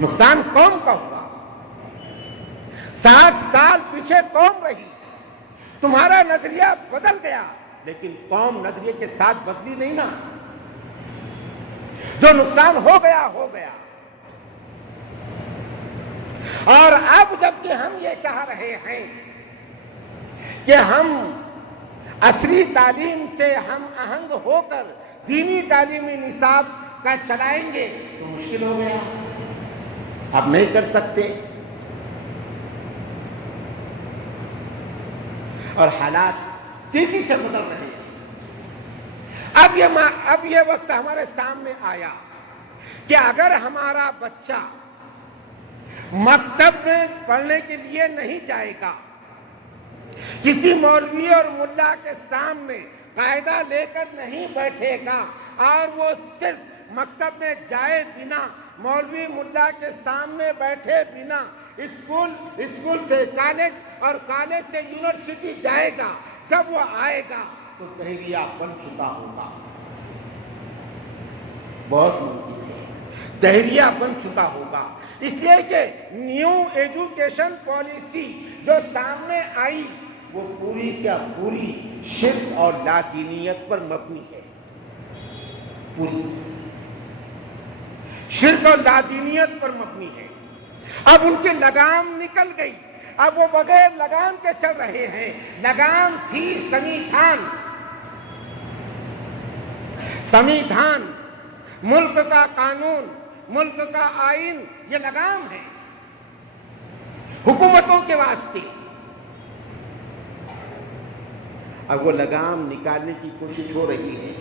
نقصان قوم کا ہوا. 60 سال پیچھے قوم رہی, تمہارا نظریہ بدل گیا, لیکن قوم نظریے کے ساتھ بدلی نہیں نا. جو نقصان ہو گیا ہو گیا. اور اب جب کہ ہم یہ چاہ رہے ہیں کہ ہم عصری تعلیم سے ہم آہنگ ہو کر دینی تعلیمی نصاب کا چلائیں گے تو مشکل ہو گیا, اب نہیں کر سکتے. اور حالات تیزی سے بدل رہے ہیں. اب یہ وقت ہمارے سامنے آیا کہ اگر ہمارا بچہ مکتب میں پڑھنے کے لیے نہیں جائے گا, کسی مولوی اور ملا کے سامنے قاعدہ لے کر نہیں بیٹھے گا, اور وہ صرف مکتب میں جائے بنا, مولوی ملا کے سامنے بیٹھے بنا اسکول سے کالج اور کالج سے یونیورسٹی جائے گا, جب وہ آئے گا تو دہریہ بن چکا ہوگا. بہت ممکن ہے دہریہ بن چکا ہوگا, اس لیے کہ نیو ایجوکیشن پالیسی جو سامنے آئی وہ پوری کیا پوری شرک اور لادینیت پر مبنی ہے. پوری شرک اور لادینیت پر مبنی ہے. اب ان کی لگام نکل گئی, اب وہ بغیر لگام کے چل رہے ہیں. لگام تھی سمویدھان, ملک کا قانون, ملک کا آئین, یہ لگام ہے حکومتوں کے واسطے. اب وہ لگام نکالنے کی کوشش ہو رہی ہے,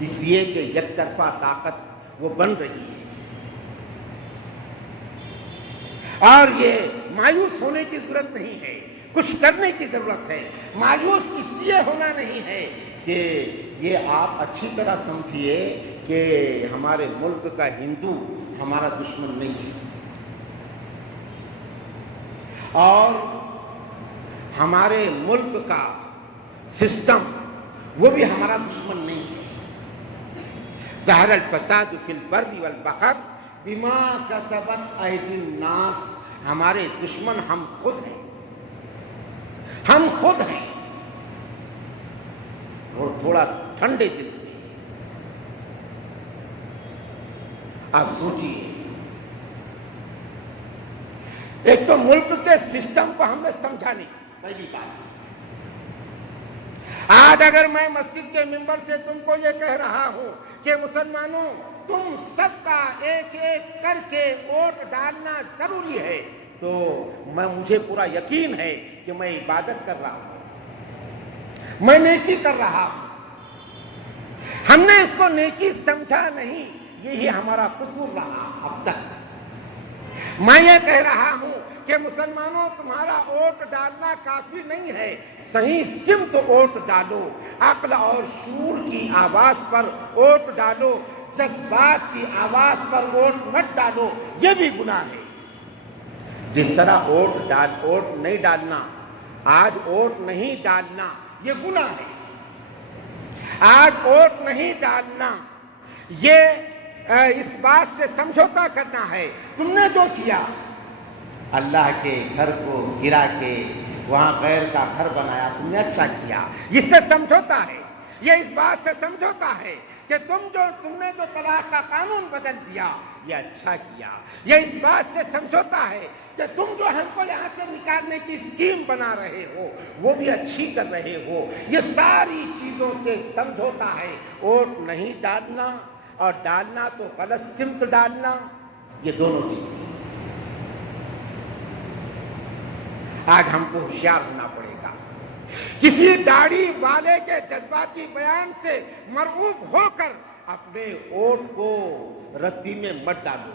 اس لیے کہ یک طرفہ طاقت وہ بن رہی ہے. اور یہ مایوس ہونے کی ضرورت نہیں ہے, کچھ کرنے کی ضرورت ہے. مایوس اس لیے ہونا نہیں ہے کہ یہ آپ اچھی طرح سمجھیے کہ ہمارے ملک کا ہندو ہمارا دشمن نہیں ہے, اور ہمارے ملک کا سسٹم وہ بھی ہمارا دشمن نہیں ہے. ظہر الفساد فی البر والبحر بما کسبت ایدی الناس, ہمارے دشمن ہم خود ہیں, ہم خود ہیں. اور تھوڑا ٹھنڈے دل سے آپ سوچیے, ایک تو ملک کے سسٹم کو ہم نے سمجھا نہیں. پہلی بات, آج اگر میں مسجد کے ممبر سے تم کو یہ کہہ رہا ہوں کہ مسلمانوں تم سب کا ایک ایک کر کے ووٹ ڈالنا ضروری ہے, تو مجھے پورا یقین ہے کہ میں عبادت کر رہا ہوں, میں نیکی کر رہا ہوں. ہم نے اس کو نیکی سمجھا نہیں, یہی ہمارا قصور رہا اب تک. میں یہ کہہ رہا ہوں کہ مسلمانوں تمہارا ووٹ ڈالنا کافی نہیں ہے, صحیح سمت ووٹ ڈالو, عقل اور شعور کی آواز پر ووٹ ڈالو, جذبات کی آواز پر ووٹ مت ڈالو, یہ بھی گناہ ہے. جس طرح ووٹ نہیں ڈالنا, آج ووٹ نہیں ڈالنا یہ گناہ ہے. آج ووٹ نہیں ڈالنا یہ اس بات سے سمجھوتا کرنا ہے. تم نے جو کیا, اللہ کے گھر کو گرا کے وہاں غیر کا گھر بنایا, تم نے اچھا کیا, اس سے سمجھوتا ہے. یہ اس بات سے سمجھوتا ہے کہ تم نے جو طلاق کا قانون بدل دیا یہ اچھا کیا. یہ اس بات سے سمجھوتا ہے کہ تم جو ہم کو یہاں سے نکالنے کی اسکیم بنا رہے ہو وہ بھی اچھی کر رہے ہو. یہ ساری چیزوں سے سمجھوتا ہے. ووٹ نہیں ڈالنا اور ڈالنا تو غلط سمت ڈالنا, یہ دونوں چیزیں آج ہم کو ہوشیار ہونا پڑے گا. کسی داڑھی والے کے جذباتی بیان سے مرعوب ہو کر اپنے ووٹ کو ردی میں مت ڈالو.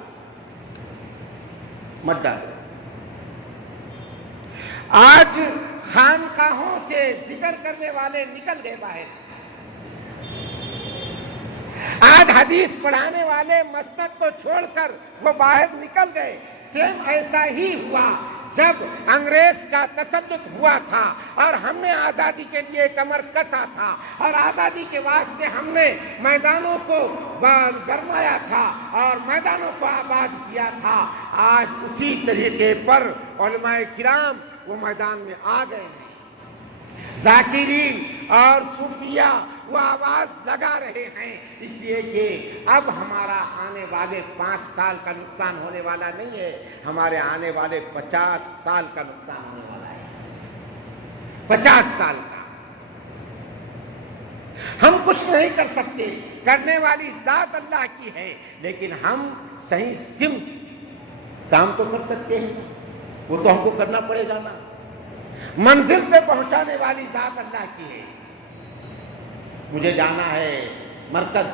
آج خانقاہوں سے ذکر کرنے والے نکل گئے باہر. آج حدیث پڑھانے والے مسند کو چھوڑ کر وہ باہر نکل گئے. سیم ایسا ہی ہوا جب انگریز کا تسلط ہوا تھا اور ہم نے آزادی کے لیے کمر کسا تھا اور آزادی کے واسطے ہم نے میدانوں کو گرمایا تھا اور میدانوں کو کیا تھا، آج اسی طریقے پر علماء کرام وہ میدان میں آ گئے ہیں۔ ذاکرین اور صوفیہ وہ آواز لگا رہے ہیں، اس لیے کہ اب ہمارا آنے والے 5 سال کا نقصان ہونے والا نہیں ہے، ہمارے آنے والے 50 سال کا نقصان ہونے والا ہے، 50 سال کا۔ ہم کچھ نہیں کر سکتے، کرنے والی ذات اللہ کی ہے، لیکن ہم صحیح سمت کام تو کر سکتے ہیں، وہ تو ہم کو کرنا پڑے گا نا۔ منزل پہ پہنچانے والی ذات اللہ کی ہے۔ مجھے جانا ہے مرکز،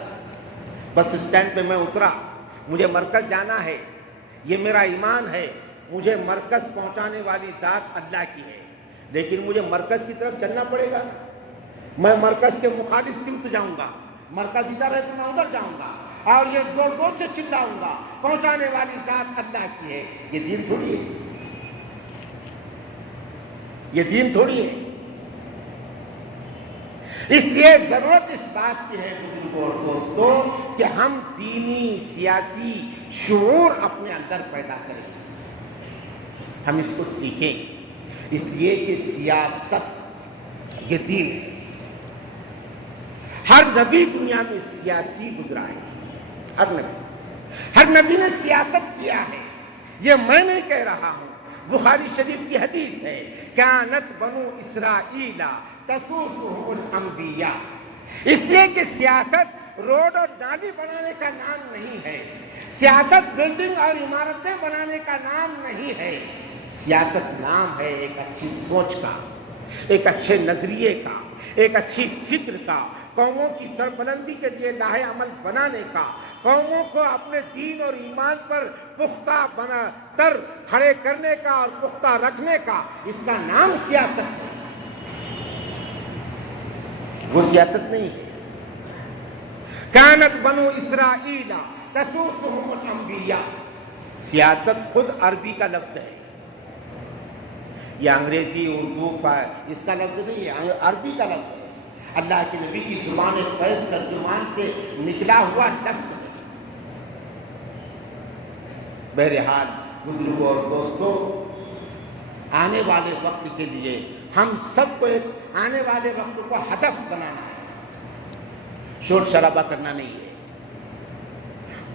بس اسٹینڈ پہ میں اترا، مجھے مرکز جانا ہے، یہ میرا ایمان ہے، مجھے مرکز پہنچانے والی ذات اللہ کی ہے، لیکن مجھے مرکز کی طرف چلنا پڑے گا نا۔ میں مرکز کے مخالف سمت جاؤں گا، مرکز ادھر ہے تو میں ادھر جاؤں گا اور یہ زور زور سے چلاؤں گا، پہنچانے والی ذات اللہ کی ہے۔ یہ دین تھوڑی ہے، یہ دین تھوڑی ہے۔ اس لیے ضرورت اس بات کی ہے بزرگوں اور دوستوں کہ ہم دینی سیاسی شعور اپنے اندر پیدا کریں، ہم اس کو سیکھیں، اس لیے کہ سیاست یہ دین ہے۔ ہر نبی دنیا میں سیاسی گزرا ہے، ہر نبی نے سیاست کیا ہے، یہ میں نہیں کہہ رہا ہوں، بخاری شریف کی حدیث ہے، کانت بنو اسرائیل تسوسهم الانبیاء۔ اس لیے کہ سیاست روڈ اور نالی بنانے کا نام نہیں ہے، سیاست بلڈنگ اور عمارتیں بنانے کا نام نہیں ہے، سیاست نام ہے ایک اچھی سوچ کا، ایک اچھے نظریے کا، ایک اچھی فکر کا، قوموں کی سربلندی کے لیے لاہ عمل بنانے کا، قوموں کو اپنے دین اور ایمان پر پختہ بنا تر کھڑے کرنے کا اور پختہ رکھنے کا، اس کا نام سیاست ہے، وہ سیاست نہیں ہے۔ کانت بنو اسرائیل تسوسهم الانبیاء، سیاست خود عربی کا لفظ ہے، یہ انگریزی اردو اس کا لفظ نہیں ہے، عربی کا لفظ ہے، اللہ کے نبی کی زبان فیض ترجمان سے نکلا ہوا لفظ ہے۔ بہرحال بزرگوں اور دوستوں، آنے والے وقت کے لیے ہم سب کو ایک آنے والے وقت کو ہدف بنانا ہے، شور شرابہ کرنا نہیں ہے،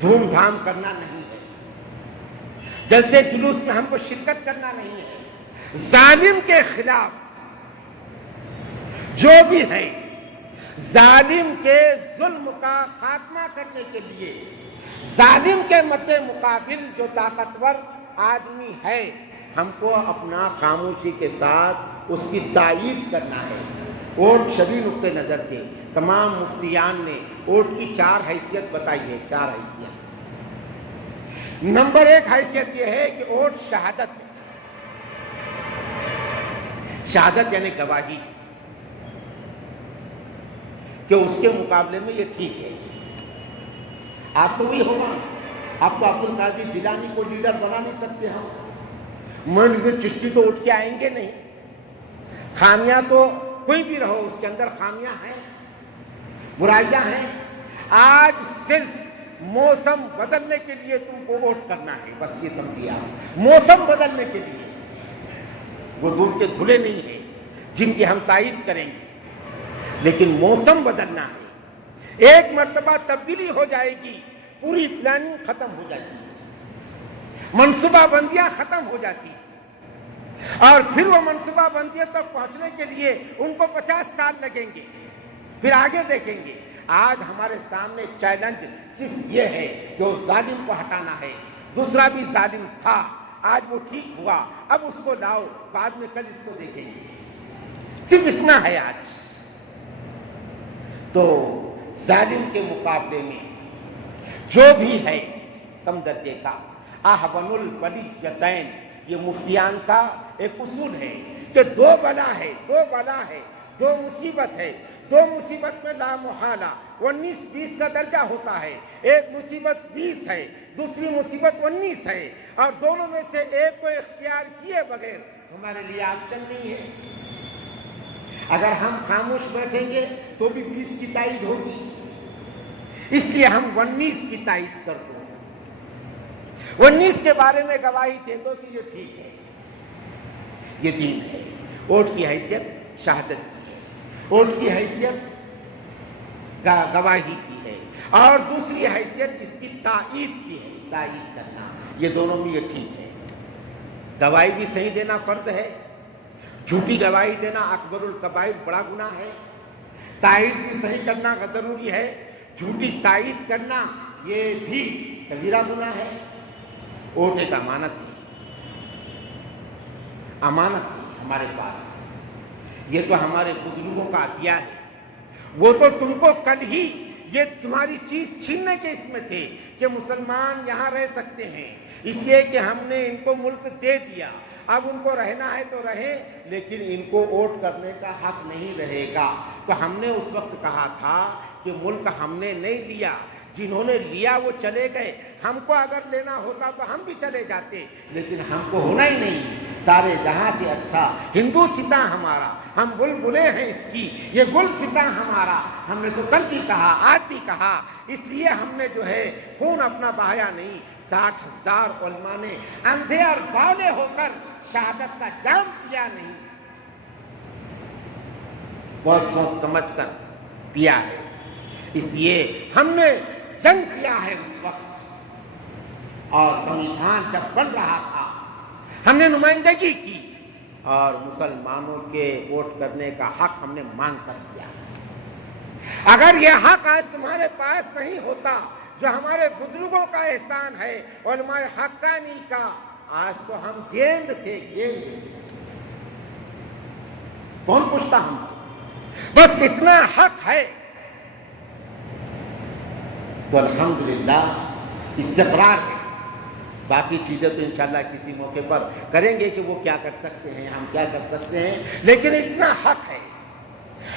دھوم دھام کرنا نہیں ہے، جلسے جلوس میں ہم کو شرکت کرنا نہیں ہے، ظالم کے خلاف جو بھی ہے، ظالم کے ظلم کا خاتمہ کرنے کے لیے، ظالم کے مد مقابل جو طاقتور آدمی ہے، ہم کو اپنا خاموشی کے ساتھ اس کی تائید کرنا ہے۔ ووٹ شبیہ نقطہ نظر تھے، تمام مفتیان نے ووٹ کی 4 حیثیت بتائی ہے، 4 حیثیت۔ نمبر 1 حیثیت یہ ہے کہ ووٹ شہادت ہے، شہادت یعنی گواہی کہ اس کے مقابلے میں یہ ٹھیک ہے۔ آج تو وہی ہوگا، آپ تو عبد القادر جیلانی کو لیڈر بنا نہیں سکتے، ہم مولانا چشتی تو اٹھ کے آئیں گے نہیں، خامیاں تو کوئی بھی رہو اس کے اندر خامیاں ہیں، برائیاں ہیں۔ آج صرف موسم بدلنے کے لیے تم کو ووٹ کرنا ہے، بس یہ سمجھیے آپ، موسم بدلنے کے لیے، وہ دودھ کے دھلے نہیں ہیں جن کی ہم تائید کریں گے، لیکن موسم بدلنا ہے، ایک مرتبہ تبدیلی ہو جائے گی، پوری پلاننگ ختم ہو جائے گی، منصوبہ بندیاں ختم ہو جاتی، اور پھر وہ منصوبہ بندیوں تک پہنچنے کے لیے ان کو 50 سال لگیں گے، پھر آگے دیکھیں گے۔ آج ہمارے سامنے چیلنج صرف یہ ہے کہ وہ ظالم کو ہٹانا ہے، دوسرا بھی ظالم تھا، آج وہ ٹھیک ہوا، اب اس کو لاؤ، بعد میں کل اس کو دیکھیں گے، صرف اتنا ہے آج۔ تو ظالم کے مقابلے میں جو بھی ہے کم درجے کا، احون البلیتین، یہ مفتیان کا ایک اصول ہے کہ 2 بلا ہے، 2 بلا ہے، 2 مصیبت ہے، 2 مصیبت میں لا محالہ 19-20 کا درجہ ہوتا ہے، ایک مصیبت 20 ہے، دوسری مصیبت 19 ہے، اور دونوں میں سے ایک کو اختیار کیے بغیر ہمارے لیے آپشن نہیں ہے۔ اگر ہم خاموش بیٹھیں گے تو بھی 20 کی تائید ہوگی، اس لیے ہم 19 کی تائید کر دو۔ 19 کے بارے میں گواہی دے دو کہ یہ ٹھیک ہے، یہ دین ہے۔ ووٹ کی حیثیت شہادت کی ہے، ووٹ کی حیثیت گواہی کی ہے، اور دوسری حیثیت اس کی تائید کی ہے، تائید کرنا، یہ دونوں میں یہ ٹھیک ہے۔ گواہی بھی صحیح دینا فرض ہے، جھوٹی گواہی دینا اکبر الکبائر بڑا گناہ ہے، تائید بھی صحیح کرنا ضروری ہے، جھوٹی تائید کرنا یہ بھی کبیرہ گناہ ہے۔ ووٹ ایک امانت ہے، امانت ہے ہمارے پاس، یہ تو ہمارے بزرگوں کا عطیہ ہے، وہ تو تم کو کل ہی یہ تمہاری چیز چھیننے کے اس میں تھے کہ مسلمان یہاں رہ سکتے ہیں، اس لیے کہ ہم نے ان کو ملک دے دیا، اب ان کو رہنا ہے تو رہے، لیکن ان کو ووٹ کرنے کا حق نہیں رہے گا۔ تو ہم نے اس وقت کہا تھا کہ ملک ہم نے نہیں لیا، جنہوں نے لیا وہ چلے گئے، ہم کو اگر لینا ہوتا تو ہم بھی چلے جاتے، لیکن ہم کو ہونا ہی نہیں، سارے جہاں سے اچھا ہندوستاں ہمارا، ہم بلبلے ہیں اس کی، یہ گلستاں ہمارا، ہم نے تو کل بھی کہا آج بھی کہا، اس لیے ہم نے جو ہے خون اپنا بہایا نہیں۔ 60,000 علماء نے اندھے اور باولے ہو کر شہادت کا جام پیا نہیں، بہت سوچ سمجھ کر پیا ہے، اس لیے ہم نے جنگ کیا ہے اس وقت، اور سنویدھان جب بن رہا تھا ہم نے نمائندگی کی، اور مسلمانوں کے ووٹ کرنے کا حق ہم نے مانگ کر دیا۔ اگر یہ حق آج تمہارے پاس نہیں ہوتا جو ہمارے بزرگوں کا احسان ہے، علماء حقانی کا، آج تو ہم گیند تھے، گیند، کون پوچھتا ہم، بس اتنا حق ہے۔ تو الحمدللہ استقرار ہے، باقی چیزیں تو انشاءاللہ کسی موقع پر کریں گے کہ وہ کیا کر سکتے ہیں، ہم کیا کر سکتے ہیں، لیکن اتنا حق ہے۔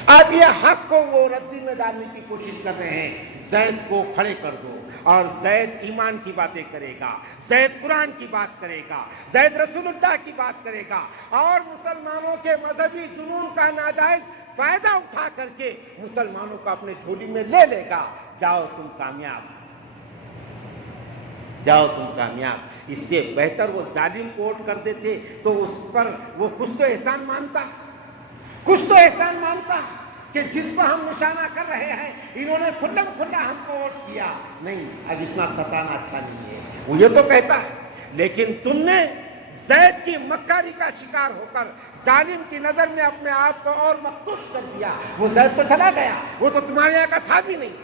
اب یہ حق کو وہ ردی میں ڈالنے کی کوشش کر رہے ہیں، زید کو کھڑے کر دو، اور زید ایمان کی باتیں کرے گا، زید قرآن کی بات کرے گا، زید رسول اللہ کی بات کرے گا، اور مسلمانوں کے مذہبی جنون کا ناجائز فائدہ اٹھا کر کے مسلمانوں کو اپنے جھولی میں لے لے گا۔ جاؤ تم کامیاب، جاؤ تم کامیاب۔ اس سے بہتر وہ ظالم کو ووٹ کر دیتے تو اس پر وہ کچھ تو احسان مانتا، کچھ تو احسان مانتا کہ جس کو ہم نشانہ کر رہے ہیں انہوں نے کھلم کھلا ہم کو ووٹ کیا، نہیں اب اتنا ستانا اچھا نہیں ہے، وہ یہ تو کہتا ہے، لیکن تم نے زید کی مکاری کا شکار ہو کر ظالم کی نظر میں اپنے آپ کو اور مخدوش کر دیا۔ وہ زید تو چلا گیا، وہ تو تمہارے یہاں کا تھا بھی نہیں،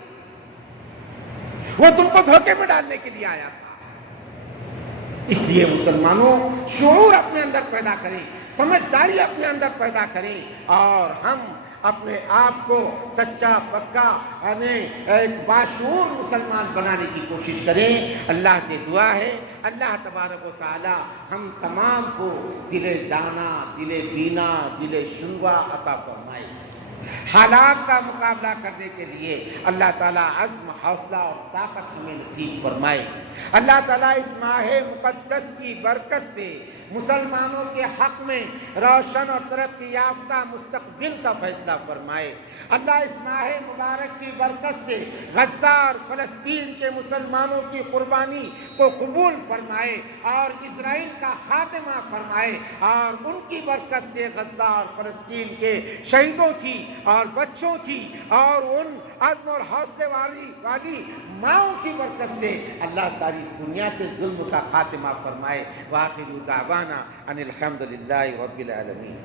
وہ تم کو دھوکے میں ڈالنے کے لیے آیا تھا۔ اس لیے مسلمانوں شعور اپنے اندر پیدا کریں، سمجھداری اپنے اندر پیدا کریں، اور ہم اپنے آپ کو سچا پکا ایک باشعور مسلمان بنانے کی کوشش کریں۔ اللہ سے دعا ہے اللہ تبارک و تعالی ہم تمام کو دل دانا، دل بینا، دل شنوا عطا فرمائے۔ حالات کا مقابلہ کرنے کے لیے اللہ تعالیٰ عزم، حوصلہ اور طاقت ہمیں نصیب فرمائے۔ اللہ تعالیٰ اس ماہ مقدس کی برکت سے مسلمانوں کے حق میں روشن اور ترقی یافتہ مستقبل کا فیصلہ فرمائے۔ اللہ اس ماہ مبارک کی برکت سے غزہ اور فلسطین کے مسلمانوں کی قربانی کو قبول فرمائے اور اسرائیل کا خاتمہ فرمائے، اور ان کی برکت سے غزہ اور فلسطین کے شہیدوں کی اور بچوں کی اور ان عزم اور حوصلے والی ماؤں کی برکت سے اللہ ساری دنیا سے ظلم کا خاتمہ فرمائے۔ وآخر دعوانا ان الحمد للہ رب العالمین۔